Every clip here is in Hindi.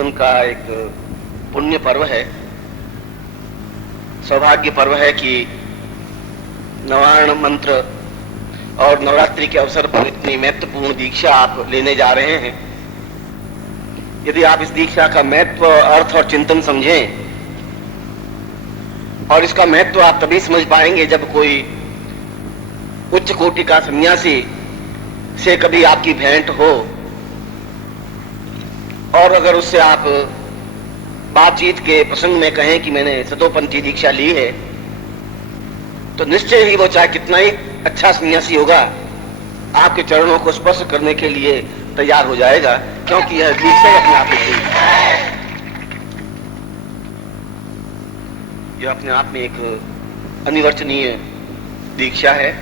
जीवन का एक पुण्य पर्व है, सौभाग्य पर्व है कि नवार्ण मंत्र और नवरात्रि के अवसर पर इतनी महत्वपूर्ण दीक्षा आप लेने जा रहे हैं। यदि आप इस दीक्षा का महत्व, अर्थ और चिंतन समझें, और इसका महत्व आप तभी समझ पाएंगे जब कोई उच्च कोटि का सन्यासी से कभी आपकी भेंट हो, और अगर उससे आप बातचीत के प्रसंग में कहें कि मैंने सतोपंथी दीक्षा ली है, तो निश्चय ही वो चाहे कितना ही अच्छा सन्यासी होगा, आपके चरणों को स्पर्श करने के लिए तैयार हो जाएगा, क्योंकि यह दीक्षा अपने आप में यह अपने आप में एक अनिवर्चनीय दीक्षा है,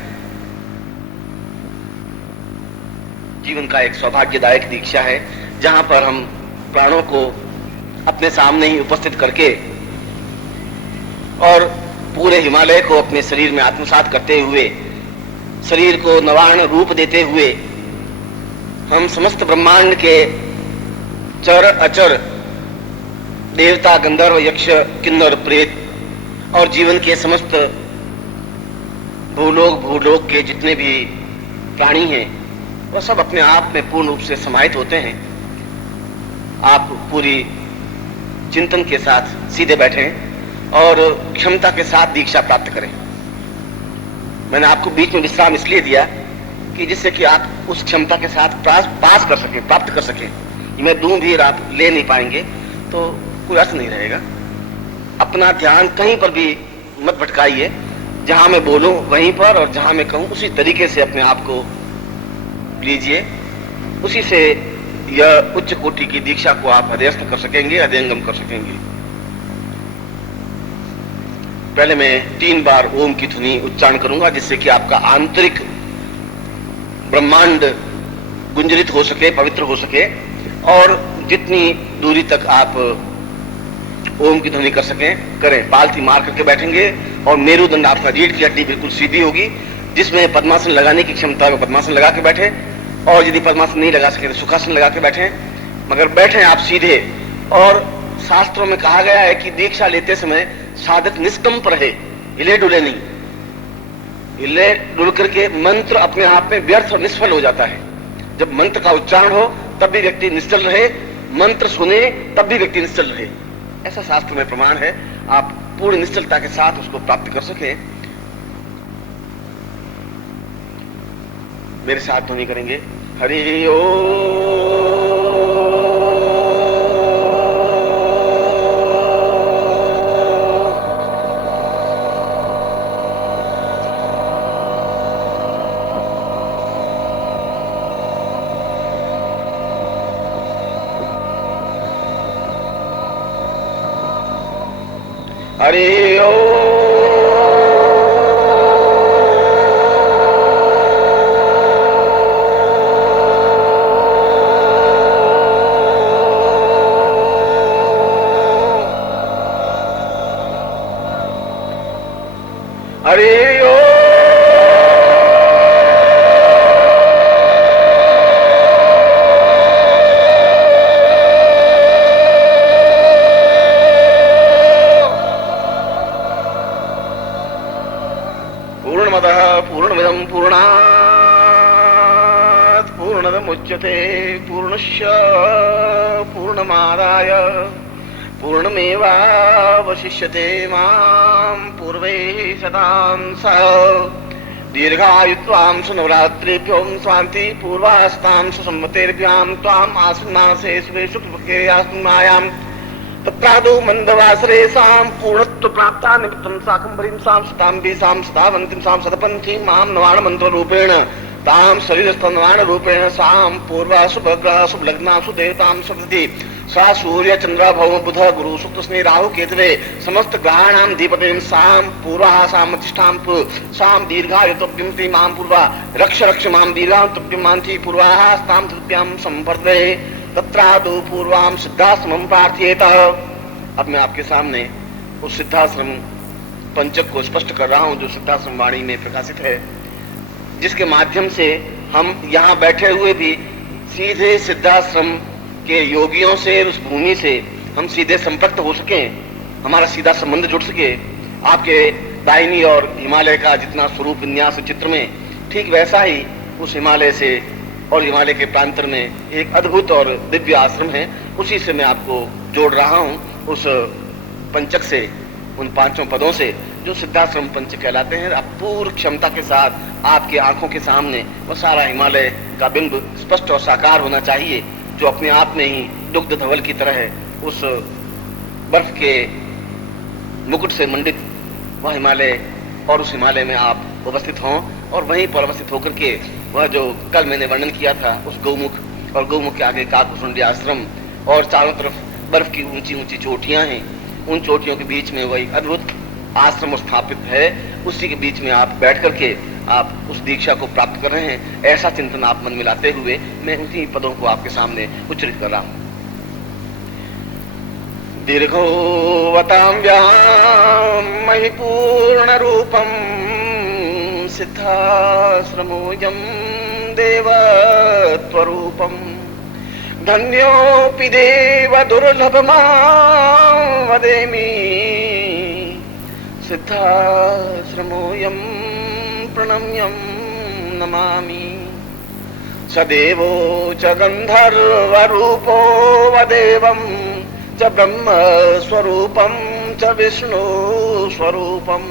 जीवन का एक सौभाग्यदायक दीक्षा है, जहां पर हम प्राणों को अपने सामने ही उपस्थित करके और पूरे हिमालय को अपने शरीर में आत्मसात करते हुए, शरीर को नवार्ण रूप देते हुए, हम समस्त ब्रह्मांड के चर अचर देवता, गंधर्व, यक्ष, किन्नर, प्रेत और जीवन के समस्त भूलोक के जितने भी प्राणी हैं, वह सब अपने आप में पूर्ण रूप से समाहित होते हैं। आप पूरी चिंतन के साथ सीधे बैठें और क्षमता के साथ दीक्षा प्राप्त करें। मैंने आपको बीच में विश्राम इसलिए दिया कि जिससे कि आप उस क्षमता के साथ पास कर सकें, प्राप्त कर सकें। मैं दूं भी और आप ले नहीं पाएंगे तो कोई अर्थ नहीं रहेगा। अपना ध्यान कहीं पर भी मत भटकाइए, जहां मैं बोलूं वहीं पर, और जहां मैं कहूं उसी तरीके से अपने आप को लीजिए। उसी से यह उच्च कोटि की दीक्षा को आप हृदयस्थ कर सकेंगे, हृदयंगम कर सकेंगे। पहले मैं 3 बार ओम की ध्वनि उच्चारण करूंगा, जिससे कि आपका आंतरिक ब्रह्मांड गुंजरित हो सके, पवित्र हो सके, और जितनी दूरी तक आप ओम की ध्वनि कर सकें करें। पालथी मार करके बैठेंगे और मेरुदंड, आपका रीढ़ की हड्डी बिल्कुल सीधी होगी। जिसमें पद्मासन लगाने की क्षमता है वो पद्मासन लगा के बैठे, और यदि पद्मासन नहीं लगा सके तो सुखासन लगा के बैठे, मगर बैठे आप सीधे। और शास्त्रों में कहा गया है कि दीक्षा लेते समय साधक निष्कंप रहे, हिले डुले नहीं। हिले डुल करके मंत्र अपने आप में व्यर्थ और निष्फल हो जाता है। जब मंत्र का उच्चारण हो तब भी व्यक्ति निश्चल रहे, मंत्र सुने तब भी व्यक्ति निश्चल रहे, ऐसा शास्त्र में प्रमाण है। आप पूरी निश्चलता के साथ उसको प्राप्त कर सके। मेरे साथ ध्वनि करेंगे, हरि ओम। हरि ओम। हरि ओम। पूर्णमदः पूर्णमिदं पूर्णात् पूर्णमुदच्यते पूर्णस्य पूर्णमादाय पूर्णमेवावशिष्यते मां पूर्वे सदां सः दीर्घायुत्वां सुनवरात्रिभ्यो स्वान्ति पूर्वास्तां सुसंवतेर्भ्यां त्वाम् आसन्नासे सुवेषु प्रकेयास्मायां तत्रादौ मंदवासरे सां पूर्णत्व प्राप्ता निमित्तं साकंभरीं सां सतांबी सां सदावन्तीं सां सतपन्थीं मां नवाण मंत्र रूपेण तां शरीरस्थनवाण रूपेण सां पूर्वा शुभग्रह शुभलग्ना सुदेवतां सुप्रति सा सूर्य चंद्र भौम बुध गुरु शुक्र स्नेह राहु केतवे समस्त ग्रहाणां धीपतिं सां पूर्वा सां प्रतिष्ठां सां दीर्घायुत्वं मां पूर्वा रक्ष रक्ष मां दीर्घां तुभ्यं मान्ति पूर्वाः स्तां तुभ्यां संवर्धये तत्रादौ पूर्वां सिद्धाश्रमं प्रार्थयेत। अब मैं आपके सामने उस सिद्धाश्रम पंचक को स्पष्ट कर रहा हूं जो सिद्धाश्रम वाणी में प्रकाशित है, जिसके माध्यम से हम यहाँ बैठे हुए भी सीधे सिद्धाश्रम के योगियों से, उस भूमि से हम सीधे संपर्क हो सके, हमारा सीधा संबंध जुड़ सके। आपके दाहिनी और हिमालय का जितना स्वरूप विन्यास चित्र में, ठीक वैसा ही उस हिमालय से और हिमालय के प्रांतर में एक अद्भुत और दिव्य आश्रम है। उसी से मैं आपको जोड़ रहा हूं, उस पंचक से, उन पांचों पदों से जो सिद्धाश्रम पंच कहलाते हैं। आप पूर्ण क्षमता के साथ आपकी आंखों के सामने वो सारा हिमालय का बिंब स्पष्ट और साकार होना चाहिए, जो अपने आप में ही दुग्ध धवल की तरह है। उस बर्फ के मुकुट से मंडित वह हिमालय, और उस हिमालय में आप उपस्थित हों, और वहीं पर उपस्थित होकर के वह जो कल मैंने वर्णन किया था उस गौमुख, और गौमुख के आगे काकभुसुंडी आश्रम, और चारों तरफ बर्फ की ऊंची ऊंची चोटियां हैं। उन चोटियों के बीच में वही अद्भुत आश्रम स्थापित है। उसी के बीच में आप बैठ करके आप उस दीक्षा को प्राप्त कर रहे हैं। ऐसा चिंतन आप मन में लाते हुए मैं उसी पदों को आपके सामने उच्चरित कर रहा हूं। दीर्घोवतां व्यामहि पूर्ण रूपं सिद्धाश्रमोऽयं देवत्वरूपं धन्योऽपि देव दुर्लभमां वदेमि सिद्धाश्रमोऽयं प्रणम्यं नमामि सदेवो च गन्धर्वरूपो वदेवं च ब्रह्मस्वरूपं च विष्णुस्वरूपं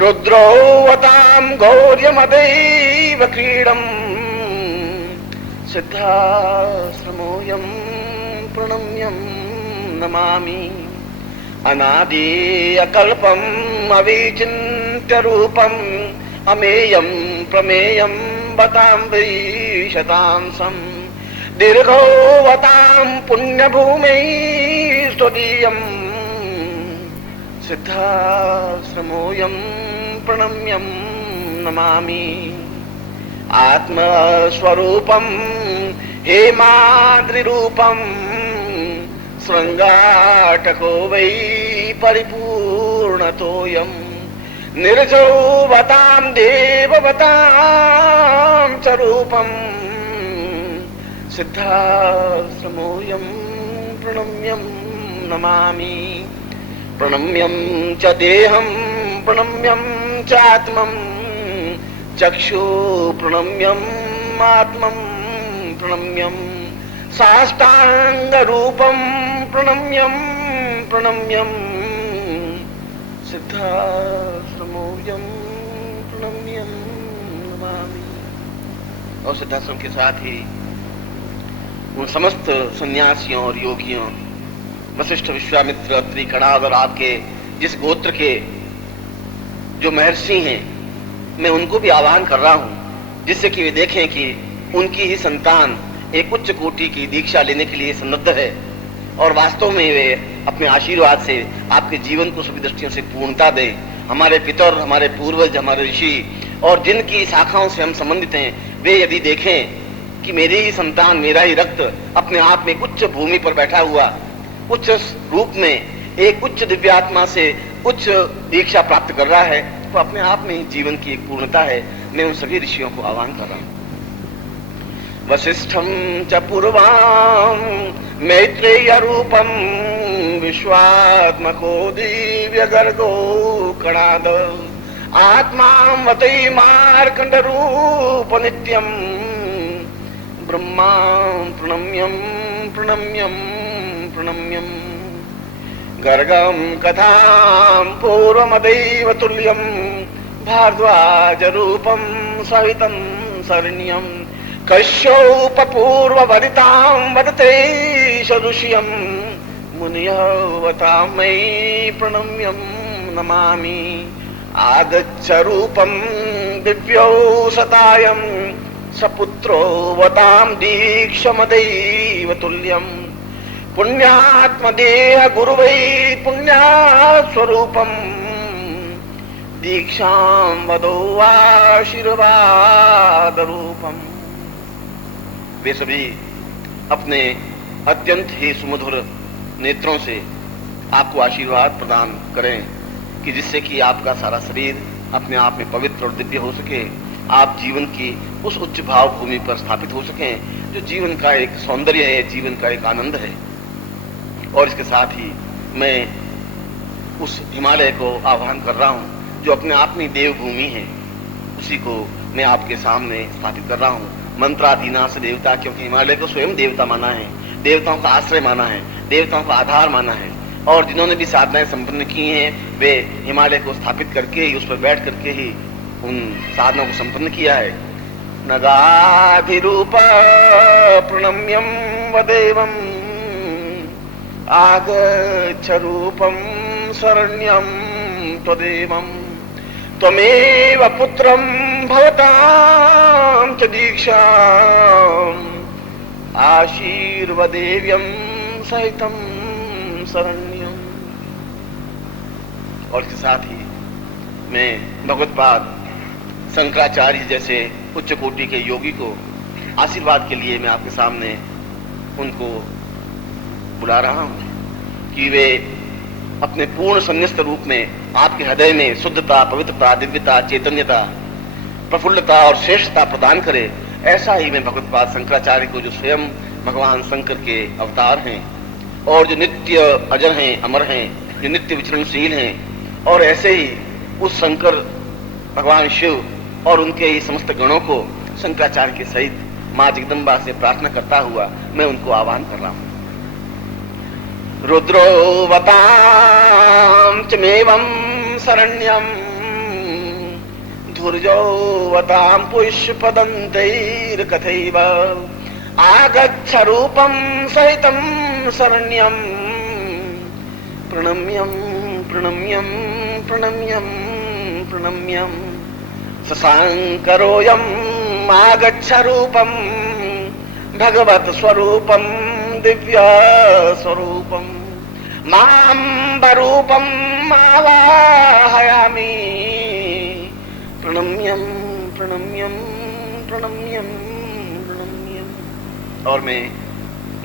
रुद्रोऽवतां गौर्यमदैव क्रीडम् सिद्धाश्रमोऽयं प्रणम्यं नमामि अनादि अकल्पम् अविचिन्त्य रूपम् अमेयं प्रमेयं बतां वै शतांशम् दीर्घोवतां पुण्यभूमै त्वदीयं सिद्धाश्रमोऽयं प्रणम्यं नमामि आत्मस्वरूपं हेमाद्रिरूपं शृङ्गाटको वै परिपूर्णतोऽयं निर्जौवतां देववतां च रूपं सिद्धाश्रमोऽयं प्रणम्यं नमामि प्रणम्यं च देहं प्रणम्यं च आत्मं चक्षु प्रणम्यं आत्मं प्रणम्यं साष्टांगरूपं प्रणम्यं प्रणम्यं सिद्धाश्रमोऽयं प्रणम्यं नमामि। और सिद्धाश्रम के साथ ही उन समस्त सन्यासियों और योगियों, वशिष्ठ, विश्वामित्र, अत्रि, कणाद और आपके जिस गोत्र के जो महर्षि हैं, मैं उनको भी आह्वान कर रहा हूं, जिससे कि वे देखें कि उनकी ही संतान एक उच्च कोटि की दीक्षा लेने के लिए सन्नद्ध है, और वास्तव में वे अपने आशीर्वाद से आपके जीवन को सभी दृष्टियों से पूर्णता दें। हमारे पितर, हमारे पूर्वज, हमारे ऋषि और जिनकी शाखाओं से हम संबंधित हैं, वे यदि देखें कि मेरी ही संतान, मेरा ही रक्त अपने आप में उच्च भूमि पर बैठा हुआ, उच्च रूप में एक उच्च दिव्यात्मा से उच्च दीक्षा प्राप्त कर रहा है, तो अपने आप में ही जीवन की एक पूर्णता है। मैं उन सभी ऋषियों को आह्वान कर रहा हूं। वसिष्ठं च पूर्वां मैत्रेय रूपं विश्वात्मको दिव्य गर्गो कणाद आत्मां वतै मार्कंड रूप नित्यं ब्रह्मां प्रणम्यं प्रणम्यं प्रणम्यं गर्गं कथां पूर्वमदैव तुल्यं भारद्वाज रूपं सहितं शरण्यं कश्यपपूर्ववरितां वदते सदृश्यं मुनयवतां मयि प्रणम्यं नमामि आगच्छ रूपं दिव्यौषधायं सपुत्रो वतां दीक्षमदैव तुल्यं पुण्यात्मदेह गुरुवै पुण्यास्वरूपं दीक्षां वदो आशीर्वाद रूपम्। वे सभी अपने अत्यंत ही सुमधुर नेत्रों से आपको आशीर्वाद प्रदान करें कि जिससे कि आपका सारा शरीर अपने आप में पवित्र और दिव्य हो सके, आप जीवन की उस उच्च भाव भूमि पर स्थापित हो सकें जो जीवन का एक सौंदर्य है, जीवन का एक आनंद है। और इसके साथ ही मैं उस हिमालय को आह्वान कर रहा हूं जो अपने आप में देवभूमि है, उसी को मैं आपके सामने स्थापित कर रहा हूं। मंत्राधीना से देवता, क्योंकि हिमालय को स्वयं देवता माना है, देवताओं का आश्रय माना है, देवताओं का आधार माना है। और जिन्होंने भी साधनाएं संपन्न की हैं वे हिमालय को स्थापित करके ही, उस पर बैठ करके ही उन साधनों को संपन्न किया है। नगाधिरूप प्रणम्यम वदेवम आगच्छ रूपम शरण्यम त्वदेवम त्वमेव पुत्रम भवतां च दीक्षाम् आशीर्वदेव्यम सहितम शरण्यम। और इसके साथ ही मैं भगवत्पाद शंकराचार्य जैसे उच्च कोटि के योगी को आशीर्वाद के लिए मैं आपके सामने उनको बुला रहा हूं कि वे अपने पूर्ण संन्यस्त रूप में आपके हृदय में शुद्धता, पवित्रता, दिव्यता, चैतन्यता, प्रफुल्लता और श्रेष्ठता प्रदान करे। ऐसा ही मैं भगवत्पाद शंकराचार्य को, जो स्वयं भगवान शंकर के अवतार हैं और जो नित्य अजर हैं, अमर हैं, जो नित्य विचरणशील हैं, और ऐसे ही उस शंकर भगवान शिव और उनके ही समस्त गणों को शंकराचार्य के सहित मां जगदम्बा से प्रार्थना करता हुआ मैं उनको आह्वान कर रहा हूं। रुद्रोवतां चमेवं शरण्यं धुर्जोवतां पुष्पदन्तैर्कथैव आगच्छ रूपं सहितं शरण्यं प्रणम्यं प्रणम्यं प्रणम्यं प्रणम्यं शशाङ्करोऽयम् आगच्छ रूपं भगवत् स्वरूपं दिव्य स्वरूपं माम्बरूपं आवाहयामि प्रणम्यं प्रणम्यं प्रणम्यं प्रणम्यं। और मैं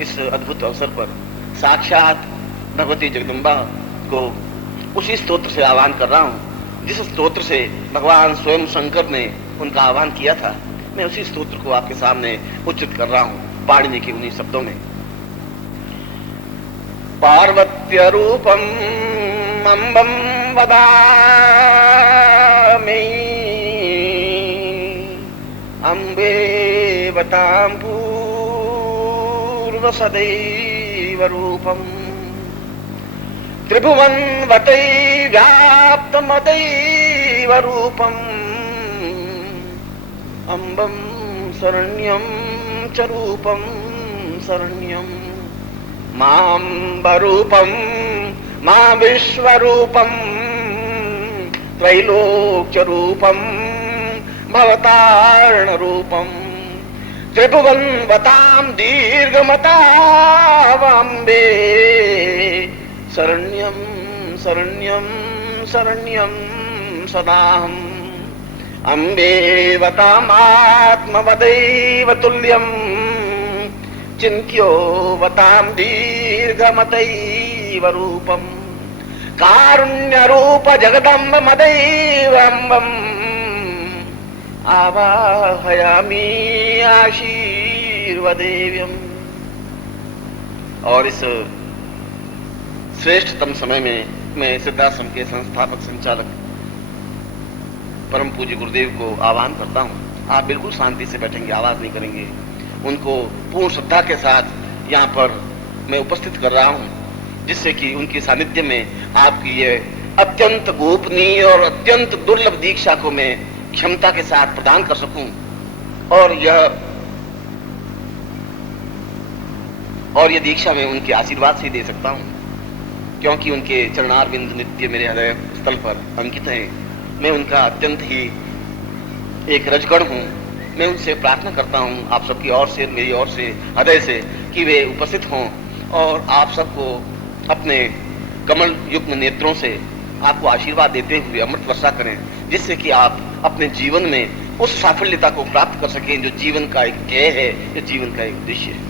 इस अद्भुत अवसर पर साक्षात भगवती जगदम्बा को उसी स्तोत्र से आह्वान कर रहा हूं जिस स्तोत्र से भगवान स्वयं शंकर ने उनका आह्वान किया था। मैं उसी स्तोत्र को आपके सामने उच्चित कर रहा हूं पाणिनि के उन्हीं शब्दों में। पार्वत्य रूपम अम्बम वदामि अम्बे वतां पूर्व सदैव रूपम त्रिभुवन वतै व्याप्तमदैव रूपम अम्बं शरण्यं च रूपं शरण्यं माम्बरूपं मा विश्वरूपं त्रैलोक्यरूपं भवतार्णरूपं त्रिभुवनवतां दीर्घमतावम्बे शरण्यं शरण्यं शरण्यं सदाहम् अम्बेवतामात्मवदैव तुल्यं चिन्त्योवतां दीर्घमतैव रूपं कारुण्यरूप जगदम्ब मदैव अम्बम् आवाहयामि आशीर्वदेव्यम्। और इस श्रेष्ठतम समय में मैं सिद्धाश्रम के संस्थापक संचालक परम पूज्य गुरुदेव को आह्वान करता हूं। आप बिल्कुल शांति से बैठेंगे, आवाज नहीं करेंगे। उनको पूर्ण श्रद्धा के साथ यहाँ पर मैं उपस्थित कर रहा हूं, जिससे कि उनके सानिध्य में आपकी ये अत्यंत गोपनीय और अत्यंत दुर्लभ दीक्षा को मैं क्षमता के साथ प्रदान कर सकूं। और यह दीक्षा मैं उनके आशीर्वाद से दे सकता हूं, क्योंकि उनके चरणारविंद नित्य मेरे हृदय स्थल पर अंकित हैं। मैं उनका अत्यंत ही एक रजगण हूं। मैं उनसे प्रार्थना करता हूं आप सबकी ओर से, मेरी ओर से, हृदय से, कि वे उपस्थित हों और आप सबको अपने कमल युग्म नेत्रों से आपको आशीर्वाद देते हुए अमृत वर्षा करें, जिससे कि आप अपने जीवन में उस साफल्यता को प्राप्त कर सकें जो जीवन का एक ध्येय है, जो जीवन का एक उद्देश्य है।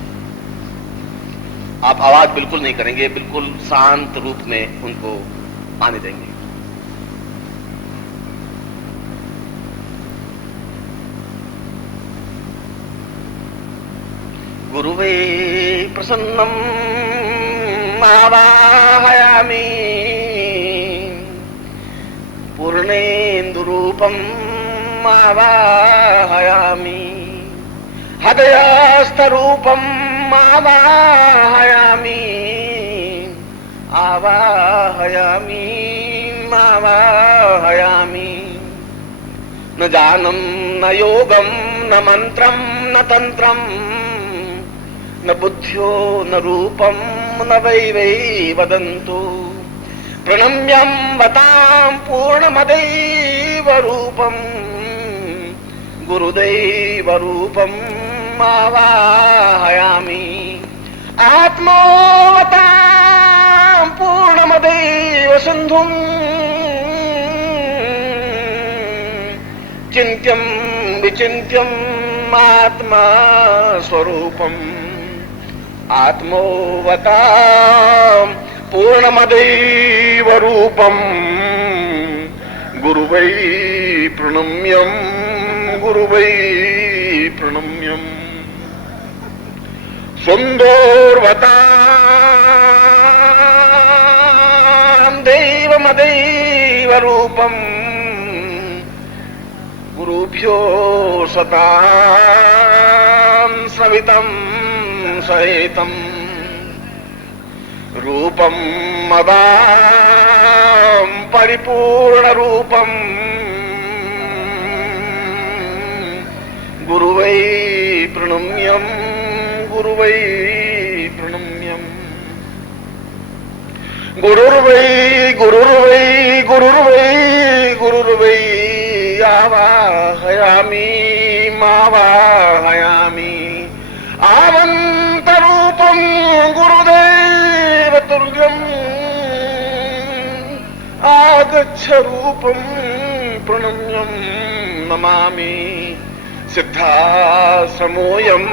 आप आवाज बिल्कुल नहीं करेंगे, बिल्कुल शांत रूप में उनको आने देंगे। गुरुवे प्रसन्नम आवाहयामि पूर्णेन्दुरूपम आवाहयामि हृदयस्थरूपम आवाहयामि आवाहयामि आवाहयामि न जानम न योगम न मंत्रम न तंत्रम न बुद्ध्यो न रूपम न वै वै वदन्तु प्रणम्यं वतां पूर्णमदैव रूपम गुरुदैव रूपम आवाहयामि आत्मवतां पूर्णमदैव सिन्धुम् चिन्त्यं विचिन्त्यं आत्मा स्वरूपम् आत्मवतां पूर्णमदैव रूपम् गुरुवै प्रणम्यं गुरुवै प्रणम्यम् सुन्दोर्वतां दैवमदैव रूपम् गुरुभ्यो सतां सवितं सहितं रूपं मदां परिपूर्णरूपम् गुरुवै प्रणम्यं गुरुवै प्रणम्यम् गुरुर्वै गुरुर्वै गुरुर्वै गुरुर्वै आवाहयामि मावाहयामि आवन्तरूपं गुरुदेव तुल्यम् आगच्छ रूपं प्रणम्यं नमामि सिद्धाश्रमोऽयं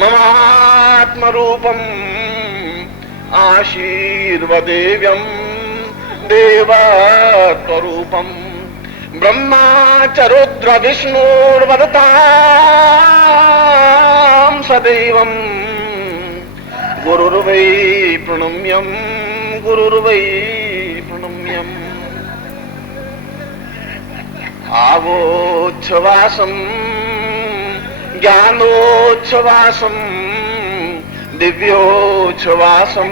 ममात्मरूपम् आशीर्वदेव्यं देवत्वरूपम् ब्रह्मा च रुद्र विष्णुर्वदतां सदैवम् गुरुर्वै प्रणम्यं गुरुर्वै प्रणम्यम् आवोच्छवासं ज्ञानोच्छवासं दिव्योच्छवासं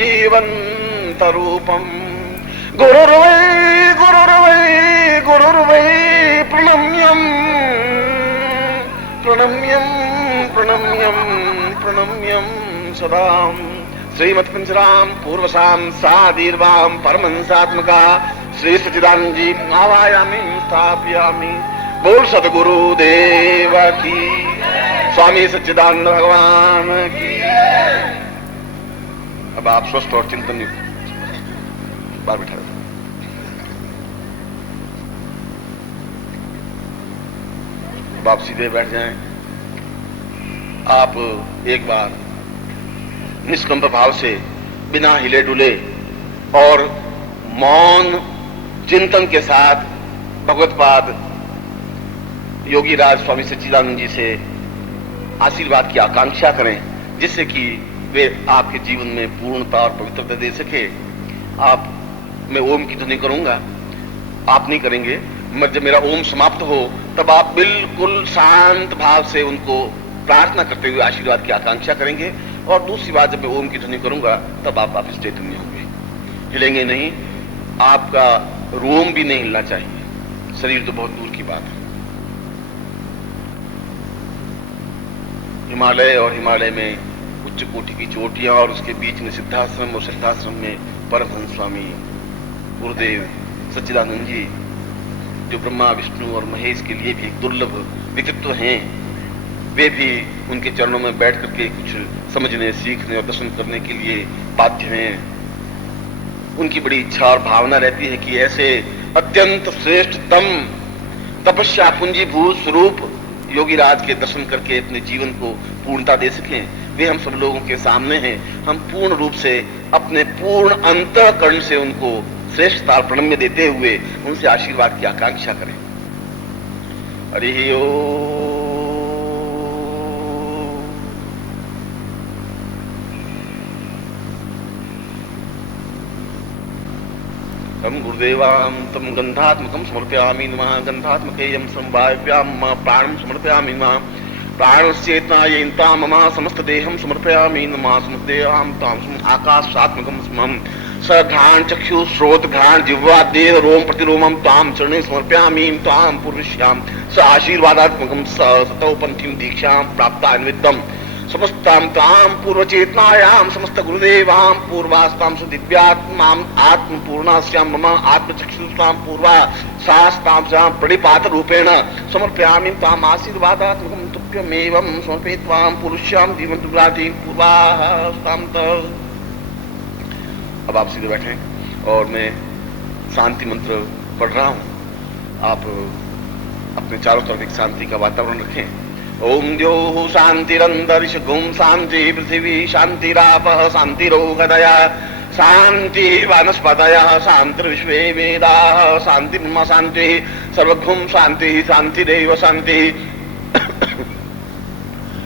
जीवन्तरूपम् गुरुर्वै गुरुर्वै गुरुर्वै प्रणम्यं प्रणम्यं प्रणम्यं प्रणम्यं सदां श्रीमत्पंचरां पूर्वसां सादीर्वां परमहंसात्मका श्री सच्चिदानंद जी आवाहयामि स्थापयामि। बोल सदगुरु देव की, स्वामी सच्चिदानंद भगवान की। अब आप स्वस्थ और चिंतन बार बैठा रहे। अब आप सीधे बैठ जाएं। आप एक बार निष्कंप भाव से बिना हिले डुले और मौन चिंतन के साथ भगवत्पाद योगी राज स्वामी सच्चिदानंद जी से आशीर्वाद की आकांक्षा करें, जिससे कि वे आपके जीवन में पूर्णता और पवित्रता दे सके। आप मैं ओम की ध्वनि करूंगा, आप नहीं करेंगे। जब मेरा ओम समाप्त हो तब आप बिल्कुल शांत भाव से उनको प्रार्थना करते हुए आशीर्वाद की आकांक्षा करेंगे। और दूसरी बात, जब मैं ओम की ध्वनि करूंगा तब आप वापस चैतन्य होंगे, हिलेंगे नहीं। आपका रोम भी नहीं हिलना चाहिए, शरीर तो बहुत दूर की बात है। हिमालय और हिमालय में उच्च कोटि की चोटियां और उसके बीच में सिद्धाश्रम और सिद्धाश्रम में परमहंस स्वामी गुरुदेव सच्चिदानंद जी, जो ब्रह्मा विष्णु और महेश के लिए भी एक दुर्लभ व्यक्तित्व हैं, वे भी उनके चरणों में बैठ करके कुछ समझने, सीखने और दर्शन करने के लिए बाध्य हैं। उनकी बड़ी इच्छा और भावना रहती है कि ऐसे अत्यंत श्रेष्ठतम तपस्या पुंजीभूत स्वरूप योगी राज के दर्शन करके अपने जीवन को पूर्णता दे सकें। वे हम सब लोगों के सामने हैं। हम पूर्ण रूप से अपने पूर्ण अंतःकरण से उनको श्रेष्ठता प्रणम्य देते हुए उनसे आशीर्वाद की आकांक्षा करें। हरि ओम। तम गुरुदेवां तम गंधात्मकं समर्पयामि नमः। गंधात्मकेयं संवायव्यां प्राणं समर्पयामि नमः। प्राणश्चेतनायैन्तां मम समस्तदेहं समर्पयामि नमः। समस्तदेहां तां आकाशात्मकं स्मं स घ्राण चक्षु श्रोत घ्राण जिह्वा देह रोम प्रतिरोमं तां चरणे समर्पयामि तां पूर्विष्यां स आशीर्वादात्मकं सतोपंथीं दीक्षां प्राप्तान्वितम् समस्तां तां पूर्वचेतनायां समस्त गुरुदेवां पूर्वास्तां दिव्यात्मां आत्मपूर्णास्यां मम आत्मचक्षुषां पूर्वा सास्तां प्रणिपात रूपेण समर्पयामि ताम् आशीर्वादात्मकं तुभ्यमेवं समर्पयित्वां पुरुष्यां जीवन्तुराजीं पूर्वास्तां। अब आप सीधे बैठें और मैं शांति मंत्र पढ़ रहा हूं। आप अपने चारों तरफ एक शांति का वातावरण रखें। ओम द्योः शान्तिरन्तरिक्षगुं शान्ति पृथिवी शान्तिरापः शान्तिरोगदया शान्ति वनस्पतयः शान्तिर्विश्वे वेदाः शान्ति ब्रह्म शान्तिः सर्वभूं शान्तिः शान्तिरेव शान्तिः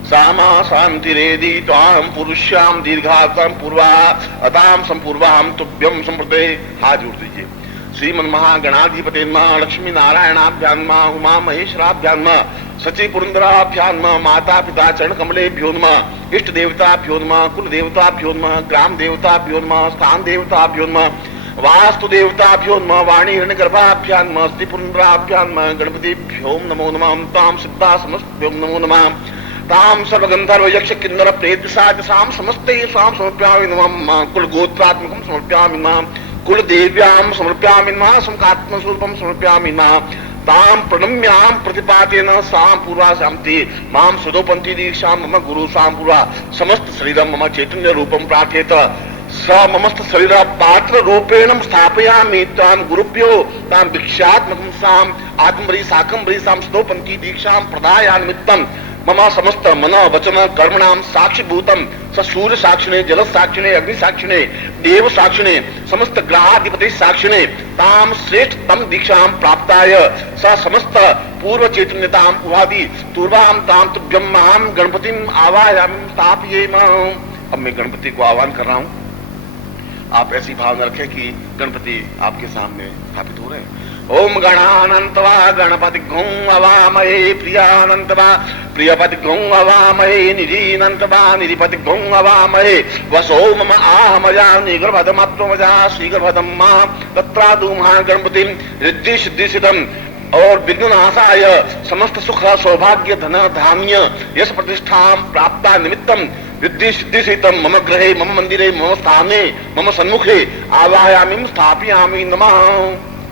सामा शान्तिरेधि त्वां पुरुष्यां दीर्घातां पूर्वा अतां संपूर्वां तुभ्यं संप्रते। हाथ जोड़ दीजिए। श्रीमन महागणाधिपते नमः। लक्ष्मी नारायणाभ्यां नमः। उमा महेश्वराभ्यां नमः। सची पुरंदराभ्यां नमः। माता पिता चरण कमलेभ्यो नमः। इष्ट देवताभ्यो नमः। कुल देवताभ्यो नमः। ग्राम देवताभ्यो नमः। स्थान देवताभ्यो नमः। वास्तु देवताभ्यो नमः। वाणी हिरण्यगर्भाभ्यां नमः। स्त्री पुरंदराभ्यां नमः। गणपतिभ्यो नमो नमः। तां सिद्धा समस्तभ्यो नमो नमः। ताम सर्वगंधर्व यक्ष किन्नर प्रेत पिशाच साम समस्ते साम समर्पयामि नमः। कुल गोत्रात्मकं समर्पयामि नमः। कुल देव्यां समर्पयामि नमः। समकात्म स्वरूपं समर्पयामि नमः। तां प्रणम्यां प्रतिपातेन सां पूर्वा शांति मां सदोपंथी दीक्षां मम गुरु सां पूर्वा समस्त शरीरं मम चैतन्य रूपं प्रार्थेत स ममस्त शरीर पात्र रूपेण स्थापयामि तां गुरुभ्यो तां भिक्षात्मकं सां आत्मबरी साकंबरी सां सदोपंथी दीक्षां प्रदायानिमित्तं मम समस्त मन वचन कर्मणां साक्षीभूतं स सूर्य साक्षिणे जल साक्षिणे अग्नि साक्षिणे देव साक्षिणे समस्त ग्रहाधिपति साक्षिणे तां श्रेष्ठ तम दीक्षां प्राप्ताय स समस्त पूर्व चैतन्यतां उवादि तुर्वां तां तुभ्यं महां गणपतिं आवाहयामि स्थापयेम। अब मैं गणपति को आह्वान कर रहा हूं। आप ऐसी भावना रखें कि गणपति आपके सामने स्थापित हो रहे हैं। ओम गणानंतवा गणपति घुं अवामहे प्रियानंतवा प्रियपति घुं अवामहे निधीनंतवा निधिपति घुं अवामहे वसो मम आहमया निगर्भदमत्वमजा श्रीगर्भदम मां तत्रादु महागणपतिं रिद्धि सिद्धि सिद्धम और विघ्ननाशाय समस्त सुख सौभाग्य धन धान्य यश प्रतिष्ठा प्राप्ता निमित्तम रिद्धि सिद्धि सहितम मम ग्रहे मम मंदिरे मम स्थाने मम सन्मुखे आवाहयामि स्थापयामि नमः।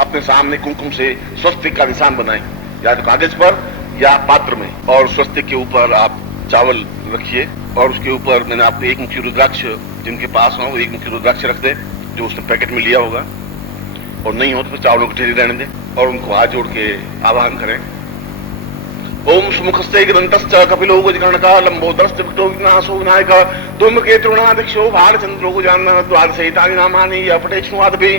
अपने सामने कुमकुम से स्वस्तिक का निशान बनाएं, या तो कागज पर या पात्र में, और स्वस्तिक के ऊपर आप चावल रखिए और उसके ऊपर मैंने आपको एक मुट्ठी रुद्राक्ष जिनके पास हो एक मुट्ठी रुद्राक्ष रख दे जो उसने पैकेट में लिया होगा, और नहीं हो तो चावलों को ढेरी रहने दें और उनको हाथ जोड़ के आवाहन करें। ओम सुमुखस्ते ग्रंथश्च कपिलो गजगणका लंबोदरश्च विकटो विघ्नाशो विनायकः धूमकेतुर्गणाध्यक्षो भालचंद्रो गजाननः द्वादशैतानि नामानि यपठेष्णुवादभि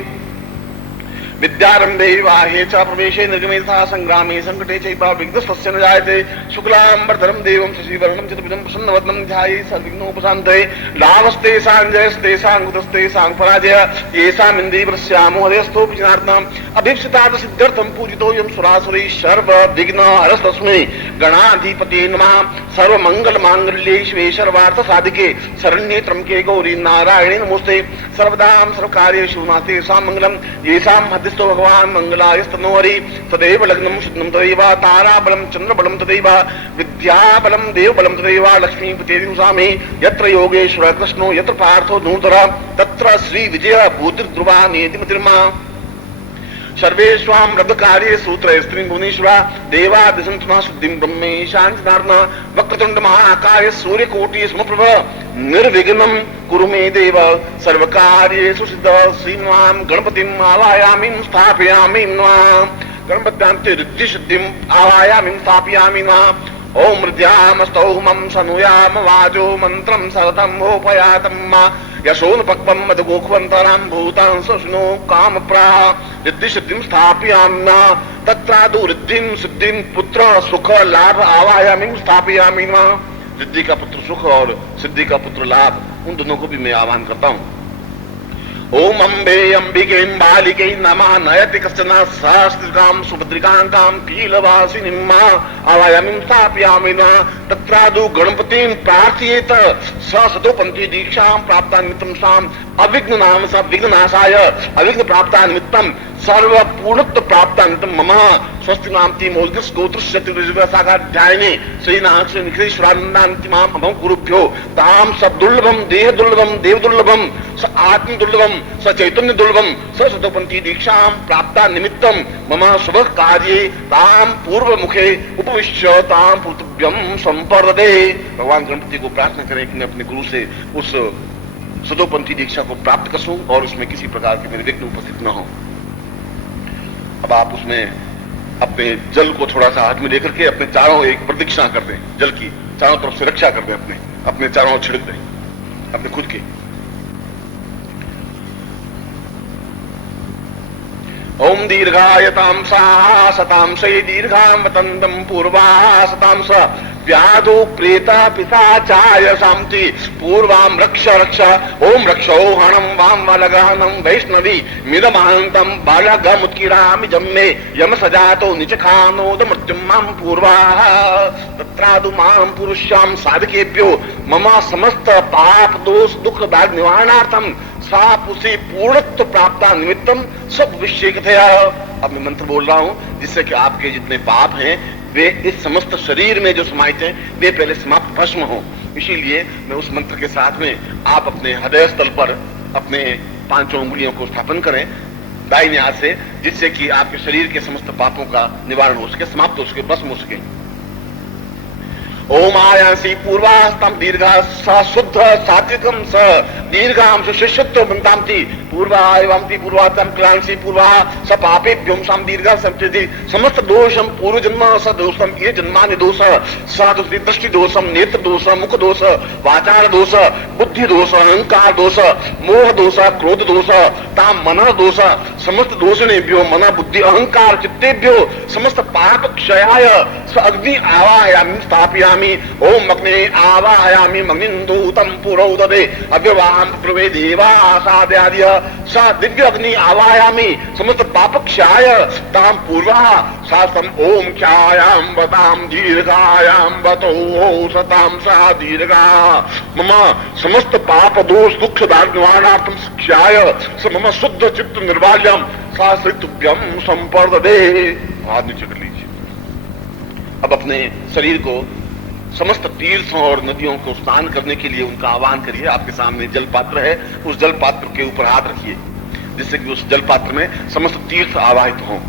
विद्यारंभे विवाहे च प्रवेशे निर्गमे तथा संग्रामे संकटे चैव विघ्नस्तस्य न जायते शुक्लांबरधरं देवं शशिवर्णं चतुर्भुजं प्रसन्नवदनं ध्यायेत् सर्वविघ्नोपशान्तये लाभस्ते सांजयस्ते सांगुतस्ते सांगपराजय येषामिन्द्रियवृस्यामो हरेस्तोऽपि जनार्दनम् अभीप्सितार्थ सिद्ध्यर्थं पूजितोऽयं सुरासुरैः सर्वविघ्नहरस्तस्मै गणाधिपते नमः। सर्वमंगलमांगल्ये शिवे सर्वार्थसाधिके शरण्ये त्र्यंबके गौरी नारायणे नमोस्ते सर्वदां सर्वकार्येषु नास्ते सामंगलम् येषां मध्यस्थो भगवान् मंगलायस्तनो हरि तदेव लग्नं शुद्धं तदैव ताराबलं चन्द्रबलं तदैव विद्याबलं देवबलं तदैव लक्ष्मीपतिं सामे यत्र योगेश्वर कृष्णो यत्र पार्थो धनुर्धरः तत्र श्री विजय भूतिर्ध्रुवा नेतिमतिर्मा सर्वेष्वां रब्धकार्ये सूत्रे स्त्रीं भुवनेश्वरा देवादिसन्तु शुद्धिं ब्रह्मेशां जनार्दन वक्रतुण्ड महाकाय सूर्यकोटि समप्रभ निर्विघ्नं कुरु मे देव सर्वकार्येषु सिद्ध। श्रीमां गणपतिम् आवाहयामि स्थापयामि नमः। गणपत्यान्ते रिद्धि सिद्धिम् आवाहयामि स्थापयामि नमः। ओम हृद्यामस्तौमं सनुयाम वाजो मंत्रं सरतं होपयातं यशोनुपक्वं मदगोखवन्तरां भूतां सष्णो कामप्राह रिद्धि सिद्धिं स्थापयामि तत्रादु रिद्धिं सिद्धिं पुत्र सुख लाभ आवाहयामि स्थापयामि रिद्धि का पुत्र सुख और सिद्धि का पुत्र लाभ उन दोनों को भी मैं आह्वान करता हूँ। ओम अम्बे अंबिके बालिके नमः नयति कश्चन सहस्रिकां सुभद्रिकां कीलवासिनीं आवायामिं स्थापयामि न तत्रादौ गणपतिं प्रार्थयेत स सतोपन्थी दीक्षां प्राप्ता निमित्तं साम अविघ्न नाम स विघ्ननाशाय अविघ्न प्राप्ता निमित्तं सर्व पूर्णत्व प्राप्ता निमित्तं मम स्वस्ति नामति मोदस गोत्रस्य चतुर्विशाखाध्यायिने श्रीनाथ निखिलेश्वरानंदान्तिमां अभं गुरुभ्यो ताम सब दुर्लभम देह दुर्लभम देव दुर्लभम स आत्म दुर्लभम स चैतन्य दुर्लभम स सतोपन्थी दीक्षां प्राप्ता निमित्तं मम शुभ कार्ये ताम पूर्व मुखे उपविश्य ताम पृथ्व्यम संपर्दे। भगवान गणपति को प्रार्थना करें कि मैं अपने गुरु से उस सतोपंथी दीक्षा को प्राप्त कर सकूं और उसमें किसी प्रकार के मेरे विघ्न उपस्थित न हो। अब आप उसमें अपने जल को थोड़ा सा हाथ में लेकर के अपने चारों एक प्रदक्षिणा कर दें, जल की चारों तरफ से रक्षा कर दें, अपने चारों छिड़क दें अपने खुद के। ओम दीर्घायतां सा सतां से दीर्घां वतंदं पूर्वा सतां स व्याधो प्रेता पिशाचाय शांति पूर्वां रक्ष रक्ष ओम रक्षो हणं वाम वलगहनं वैष्णवी मिदमान्तं बालगमुत्कीरामि जम्मे यम सजातो निचखानोद मृत्युं मां पूर्वाः तत्रादु मां पुरुष्यां साधकेभ्यो मम समस्त पाप दोष दुख दाग निवारणार्थं सापुसी पूर्णत्व प्राप्ता निमित्तम सब विषयकतया। अब मैं मंत्र बोल रहा हूं जिससे कि आपके जितने पाप हैं वे इस समस्त शरीर में जो समाहित हैं वे पहले समाप्त भस्म हो। इसीलिए मैं उस मंत्र के साथ में आप अपने हृदय स्थल पर अपने पांचों उंगलियों को स्थापन करें दाहिने हाथ से, जिससे कि आपके शरीर के समस्त पापों का निवारण हो सके, समाप्त हो सके, भस्म हो सके। ओम आयांसी पूर्वास्तम दीर्घा स शुद्ध सात्विकम स दीर्घाम शिष्यत्व बंतामति पूर्वा एवंति पूर्वातम क्लांसी पूर्वा स पापेभ्यों साम दीर्घा संचेति समस्त दोषम पूर्व जन्म स दोषम ये जन्मानि दोष साधुति दृष्टि दोषम नेत्र दोष मुख दोष वाचार दोष बुद्धि दोष अहंकार दोष मोह दोष क्रोध दोष ताम मन दोष समस्त दोषणेभ्यो मन बुद्धि अहंकार चित्तेभ्यो समस्त पाप क्षयाय स अग्नि आवाहयामि स्थापयामि ओम अग्ने आवाहयामि मग्निन्दूतं पुरोददे अव्यवाहं प्रवे देवा आसाद्याद्य सा दिव्य अग्नि आवाहयामि समस्त पाप क्षयाय ताम पूर्वा सासम ओम क्षायां वतां दीर्घायां वतो सतां सा दीर्घा मम समस्त पाप दोष दुख दाग निवारणार्थं क्षयाय स मम शुद्ध चित्त निर्वाल्यं सा श्रीतुभ्यं संपर्ददे। हाथ नीचे कर लीजिए। अब अपने शरीर को समस्त तीर्थों और नदियों को स्नान करने के लिए उनका आह्वान करिए। आपके सामने जल पात्र है, उस जल पात्र के ऊपर हाथ रखिए जिससे कि उस जल पात्र में समस्त तीर्थ आवाहित हों।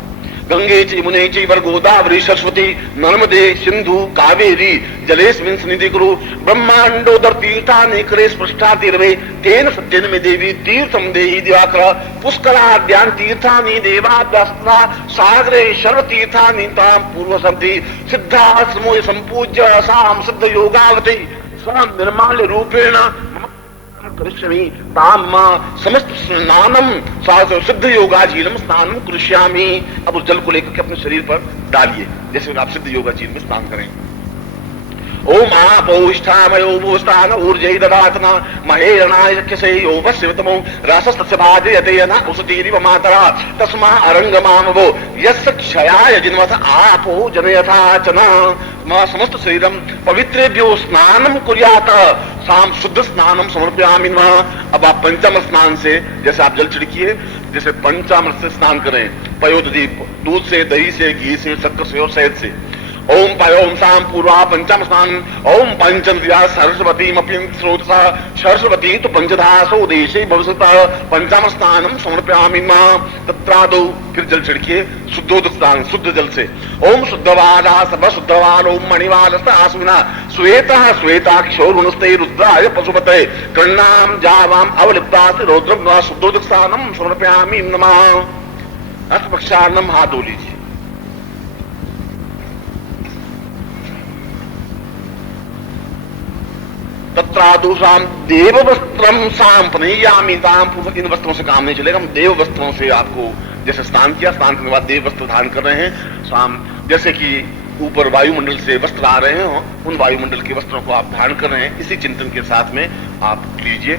गंगे च यमुने चैव गोदावरी सरस्वती नर्मदे सिंधु कावेरी जलेस्मिन् सन्निधि कुरु ब्रह्मांडोदर तीर्थानि करे स्पृष्टातिर्वे तेन सत्येन मे देवी तीर्थं देहि दिवाकर पुष्कराद्यान् तीर्थानि देवाभ्यस्ता सागरे सर्व तीर्थानि तां पूर्व सन्ति सिद्धाश्रमो संपूज्य सां सिद्ध योगावती सा निर्माल्य रूपेण करिष्यामि ताम समस्त स्नानम सिद्ध योगाजीनम स्नानम करिष्यामि। अब उस जल को लेकर के अपने शरीर पर डालिए जैसे आप सिद्ध योगाजीन में स्नान करें। ओम आपोष्ठामयो भूष्ठान ऊर्जै ददातना महेरणाय चक्षसे यो वस्यतमो रसस्तस्य भाजयते न उसतीरिव मातरा तस्मा अरंगमामवो यस्य क्षयाय जिन्वथ आपो जनयथाचना समस्त शरीरम पवित्रेभ्यो स्नानम कुर्यात साम शुद्ध स्नानम समर्पयामि नमः। अब आप पंचामृत स्नान से जैसे आप जल छिड़किए जैसे पंचामृत से स्नान करें, पयोदधि दूध से, दही से, घी से, शक्कर से और शहद से। ओम पयोम साम पूर्वा पंचम स्नान ओम पंचम सरस्वती स्रोतसा सरस्वती तो पंचधासो देशे भविष्यता पंचम स्नानम समर्पयामि नमः। तत्रादौ फिर जल छिड़किए शुद्धोदक स्नान शुद्ध जल से। ओम शुद्धवादा सर्व शुद्धवान ओम मणिवालस्त आसुना श्वेता श्वेताक्षो रुणस्ते रुद्राय पशुपते कर्णाम जावाम अवलिप्तास्ते रौद्रम शुद्धोदक स्नानम समर्पयामि नमः। अष्टपक्षार्णम हाथ धो लीजिए। तत्रादुषाम देव वस्त्रम साम पनयामि ताम पूर्व। इन वस्त्रों से काम नहीं चलेगा, हम देव वस्त्रों से आपको जैसे स्नान किया, स्नान करने के बाद देव वस्त्र धारण कर रहे हैं शाम, जैसे कि ऊपर वायुमंडल से वस्त्र आ रहे हो उन वायुमंडल के वस्त्रों को आप धारण कर रहे हैं, इसी चिंतन के साथ में आप लीजिए।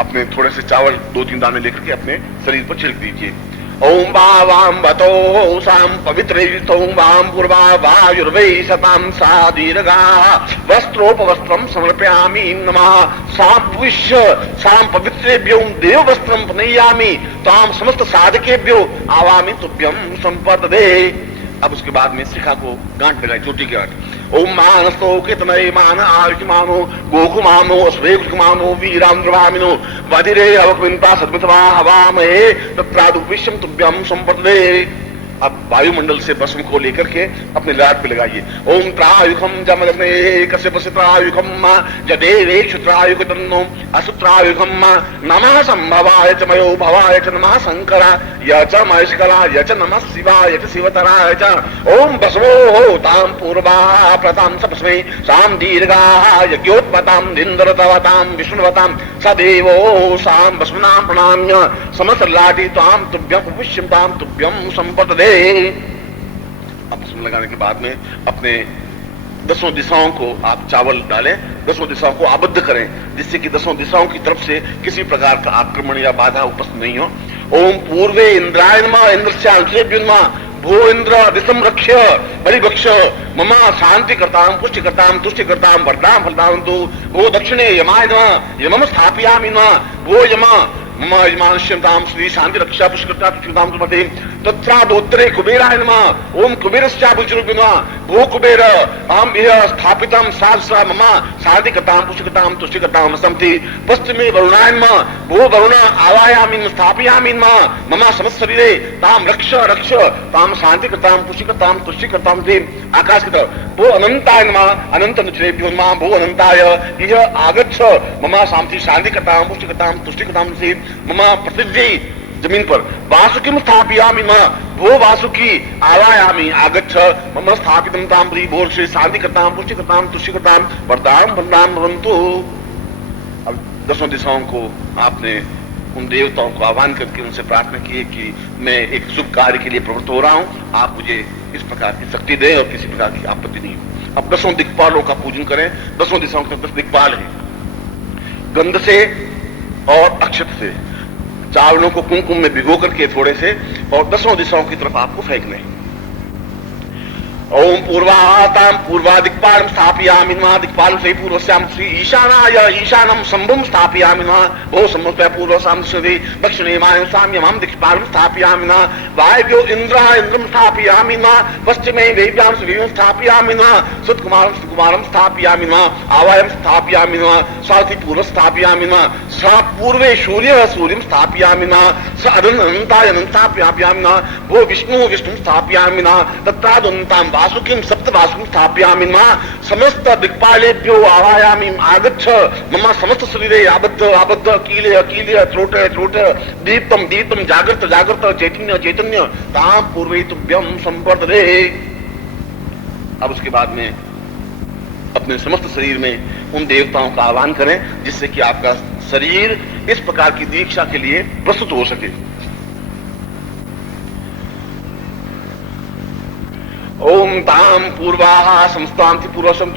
अपने थोड़े से चावल 2-3 दाने लेकर के अपने शरीर पर छिड़क दीजिए। ओम वाम बतो साम पवित्रो वाम पूर्वा वायुर्वै सताम सा दीर्घा वस्त्रोपवस्त्रम समर्पयामि नमः साम पवित्रेभ्यो देव वस्त्रम पुनयामि ताम समस्त साधकेभ्यो आवामि तुभ्यम संपदे। अब उसके बाद में शिखा को गांठ लगाई, चोटी की गांठ। ओम मानस्तो कितमय मान आयुष्मानो गोकुमानो स्वेकुमानो वीरांद्रवामिनो वदिरे अवकविंता सद्मितवा हवामहे तत्रादु विश्वम तुभ्यम संपदे। अब वायुमंडल से भस्म को लेकर के अपने लाट पे लगाइए। ओम त्रायुखम जमदग्ने कश्यपसित्रायुखम जदेवेक्षुत्रायुखतन्नो असुत्रायुखम नमः संभवाय च मयो भवाय च नमः शंकरा य च महेशकला य च नमः शिवाय च शिवतराय च। ओम बसवो ताम पूर्वा प्रताम सपस्मै साम दीर्घा यज्ञोत्पताम इंद्रतवताम विष्णुवताम सदेवो साम बसवनाम प्रणाम्य समस्त लाटी ताम तुभ्यम विश्वताम तुभ्यम संपदे। अब उसमें लगाने के बाद में अपने 10 दिशाओं को आप चावल डालें, 10 दिशाओं को आबद्ध करें, जिससे कि 10 दिशाओं की तरफ से किसी प्रकार का आक्रमण या बाधा उपस्थित नहीं हो। ओम पूर्वे इंद्राय नमः इंद्रस्यान्त्रेभ्यो नमः भो इंद्र दिशम रक्ष्य बलिभक्ष मम शांति करताम पुष्टि करताम तुष्टि करताम वरदाम फलदावन्तु। भो दक्षिणे यमाय नमः यमम स्थापयामि नमः भो यम मम यमानश्यताम श्री शांति रक्षा पुष्करता तुष्टिताम तुमते तत्रादोत्तरे कुबेराय नमः ओम कुबेरस्याभुजरूपिणो नमः भो कुबेर अहम यह स्थापितम सहस्र मम शांतिकताम पुष्टिकताम तुष्टिकताम सन्ति। पश्चिमे वरुणाय नमः भो वरुण आवायामि स्थापयामि नमः मम समस्त शरीरे ताम रक्ष रक्ष ताम शांतिकताम पुष्टिकताम तुष्टिकताम ते। आकाश की तरफ भो अनंताय नमः अनंत नचरेभ्यो नमः भो अनंताय यह आगच्छ मम शांति शांतिकताम पुष्टिकताम तुष्टिकताम से। मम पृथ्वी जमीन पर वासुकिम स्थापयामि नमः भो वासुकी आवायामि आगच्छ मम स्थापितं ताम प्री भो श्री शांतिकताम पुष्टिकताम तुष्टिकताम वरदाम वरदाम भवन्तु। अब 10 दिशाओं को आपने उन देवताओं को आह्वान करके उनसे प्रार्थना की कि मैं एक शुभ कार्य के लिए प्रवृत्त हो रहा हूं, आप मुझे इस प्रकार की शक्ति दें और किसी प्रकार की आपत्ति नहीं हो। अब 10 दिक्पालों का पूजन करें। 10 दिशाओं के 10 दिक्पाल हैं, गंध से और अक्षत से चावलों को कुमकुम में भिगो करके थोड़े से और 10 दिशाओं की तरफ आपको फेंकने हैं। ओम पूर्वाताम पूर्वादिक्पालम स्थापयामि नमः दिक्पालम से पूर्वस्याम श्री ईशानाय ईशानम शंभुम स्थापयामि नमः भो सम्मुखे पूर्वस्याम श्री दक्षिणे मायं साम्यमं दिक्पालम स्थापयामि नमः वायव्यो इंद्रः इंद्रम स्थापयामि नमः पश्चिमे वेव्यां सूर्यं स्थापयामि नमः सुतकुमारं सुकुमारं स्थापयामि नमः आवायं स्थापयामि नमः साथी पूर्व स्थापयामि नमः स पूर्वे सूर्यः सूर्यं स्थापयामि नमः स अनन्ताय अनन्तापयामि नमः भो विष्णु विष्णुं स्थापयामि नमः तत्रादन्तां वासुकिम सप्त वासुकिम स्थापयामि नमः समस्त दिक्पालेभ्यो आवायामि आगच्छ मम समस्त शरीरे आबद्ध आबद्ध अकीले अकीले त्रोट त्रोट दीप्तम दीप्तम जागृत जागृत चैतन्य चैतन्य ताम पूर्वे तुभ्यम संवर्धते। अब उसके बाद में अपने समस्त शरीर में उन देवताओं का आह्वान करें जिससे कि आपका शरीर इस प्रकार की दीक्षा के लिए प्रस्तुत हो सके। ओम ताम पूर्वाः संस्थांति पूर्वसम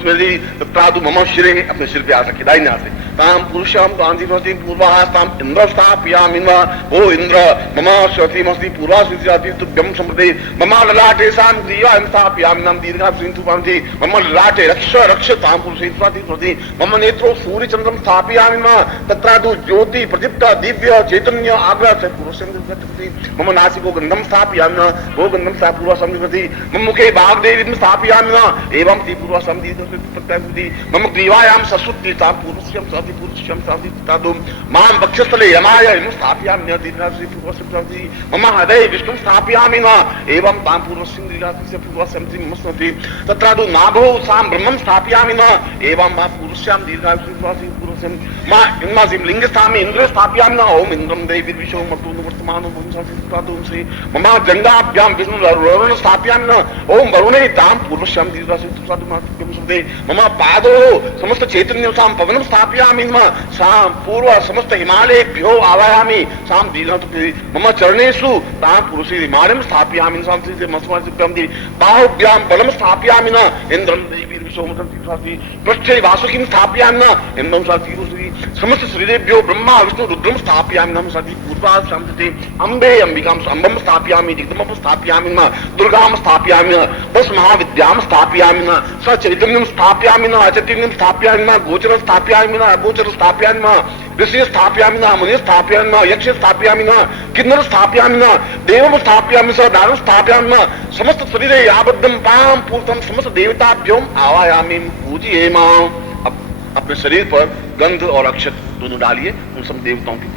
तत्रादु मम शिरे अपने सिर पे आ सके दाहिने हाथ से ताम पुरुषम तांति भवति पूर्वाः ताम इंद्र स्थापयामि नमः भो इंद्र मम श्रुतिमस्ति पूर्वा श्रुति तुभ्यम संप्रदे मम ललाटे साम दीवां स्थापयामि नमः दीर्घा श्रीन्तु पांति मम ललाटे रक्ष रक्ष ताम पुरुषेत्वाति प्रति मम नेत्रो सूर्य चंद्रम स्थापयामि नमः तत्रादु ज्योति प्रदीप्त दिव्य चैतन्य आग्रह से पुरुषं गच्छति मम नासिको गंधम स्थापयामि नमः भो गंधम सा पूर्वा संप्रति मम मुखे वाग्देवीं स्थापयामि नमः एवं ती पूर्वा संप्रति मम ग्रीवायां ससुत्ति ता पुरुषं साति पुरुषं साति तादु मां वक्षस्थले यमाय इम स्थापयामि नमः दीर्घा श्री पूर्वा संप्रति मम हृदये विष्णुं स्थापयामि नमः एवं तां पूर्वस्मिन् दीर्घा श्री पूर्वा संप्रति ममस्मति तत्रादु नाभौ सां ब्रह्मं स्थापयामि नमः एवं मा पुरुषां दीर्घा श्री पुरुषं मा इन्मासिं लिंगस्थामि इंद्र स्थापयामि नमः ओम इंद्रं देवी विशो मतो वर्तमानो भुंसाति तादु श्री मम जंगाभ्यां विष्णु वरुण स्थापयामि नमः ओम वरुणे ताम पूर्वश्याम दीर्घा से साधु मातृ संस्थे मम पादो समस्त चैतन्य साम पवनम स्थापयामि नमः साम पूर्व समस्त हिमालयेभ्यो आवायामि साम मम चरणेषु तां पुरुषे हिमालयं स्थापयामि साम बाहुभ्यां बलं स्थापयामि न इंद्रं देवी सोमदं पृष्ठे वासुकीं स्थापयामि न इंद्रं समस्त शरीरेभ्यो ब्रह्मा विष्णु रुद्रं स्थापयामि नमः सति पूर्वा शांति अम्बे अंबिकां अम्बं स्थापयामि दिग्दमं स्थापयामि न दुर्गां स्थापयामि न बस महाविद्यां स्थापयामि न सचैतन्यं स्थापयामि न अचैतन्यं स्थापयामि न गोचरं स्थापयामि न अगोचरं स्थापयामि न ऋषि स्थापयामि न मुनि स्थापयामि न यक्ष स्थापयामि न किन्नर स्थापयामि न देवं स्थापयामि स दानं स्थापयामि न समस्त शरीरे आबद्धं पां पूर्तं समस्त देवताभ्यों आवायामि पूजयेम। अपने शरीर पर गंध और अक्षत दोनों डालिए, उन सब देवताओं की